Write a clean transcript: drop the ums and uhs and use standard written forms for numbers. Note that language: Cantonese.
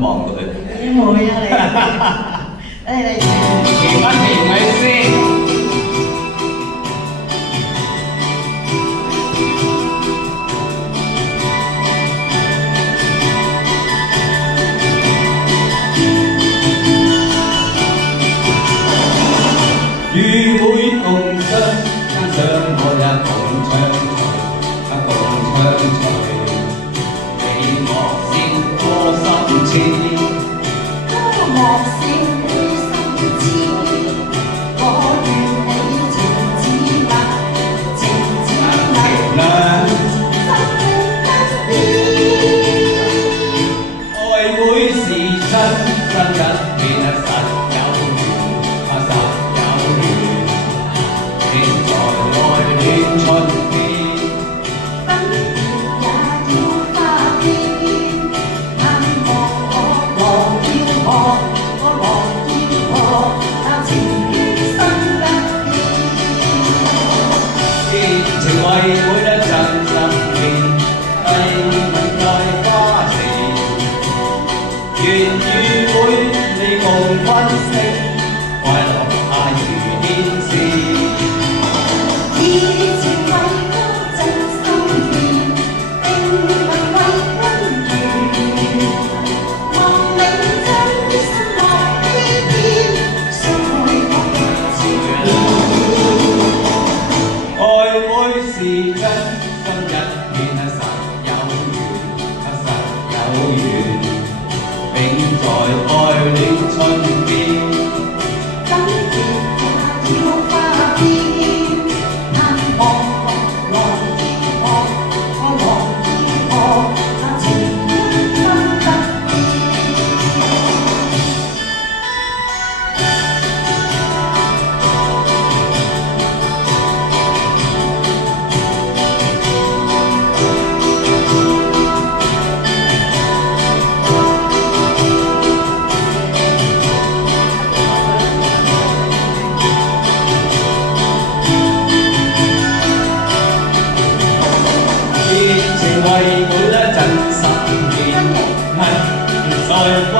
望佢。唔會啊你，嚟甜不甜咪先？與會共商，加上我也共唱隨，共唱隨。 你莫笑我心痴，我莫笑你心痴，我願你情似墨，情似墨，生命不變。愛會是真，真一片實有緣，實有緣，情在愛戀春天。 情為每一陣心變，低吻在花時，願與會你共分析，快樂太如天使。以情為歌震心弦，定能為君緣。望你將於心樂呢邊，相愛我的情緣。愛會是真，心一片實有緣，實有緣，永在愛戀春邊。等月也要花變，盼望來見我，我來見我，那情緣分不變。 熱情為每一陣心變，恨在花。